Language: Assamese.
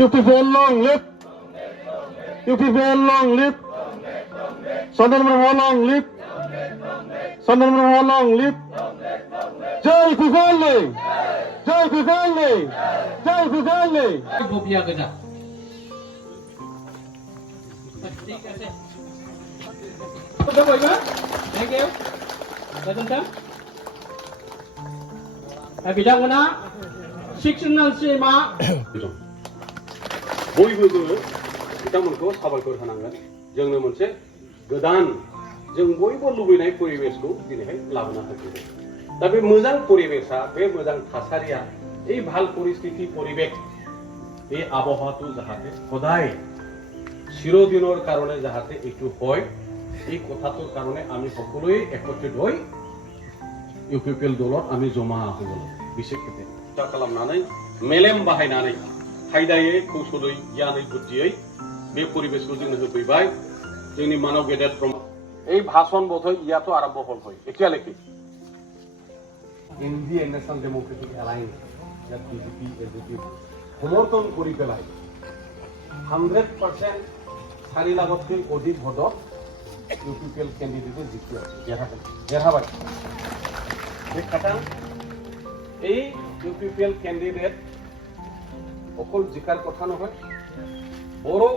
UPPL long live. UPPL long live. Sondern Brahma long live. Sondern Brahma long live. Jai UPPL. Jai UPPL. Jai UPPL. গোপিয়া গজা ঠিক আছে তো বইবা থ্যাংক ইউ गोजोनथों बिथांमोना शिक्षणसिमा बयबो जोङो बिथांमोनखौ साबायखर होनांगोन जोंनो मोनसे गोदान जों बयबो लुबैनाय परिबेसखौ दिनैहाय लाबोना होफैदों दा बे मोजां परिबेसा बे मोजां थासारिया এই ভাল পৰিস্থিতি পৰিবেশ এই আবহাওয়াটো যাহাতে সদায় চিৰদিনৰ কাৰণে যাহাতে এইটো হয় এই কথাটোৰ কাৰণে আমি সকলোৱে একত্ৰিত হৈ UPPL দলত আমি জমা হব বিশেষকৈ তা खालामनानै मेलेम बाहायनानै खायदायै कौशलै गियानै बुद्धियै बे परिबेसखौ जोंनो होफैबाय जोंनि मानव गेदेर এই ভাষণ বোধহয় ইয়াতো আৰম্ভ হল হয় এতিয়ালৈকে ইণ্ডিয়ান নেশ্যনেল ডেমক্ৰেটিক এলায়েন্স ইয়াত বিজেপি এজেপি সমৰ্থন কৰি পেলাই 100% 4 লাখতকৈ অধিক ভোটত UPPL কেণ্ডিডেটে জিকি আছে দেখাবাই এই UPPL কেণ্ডিডেট অকল জিকাৰ কথা নহয় বড়ো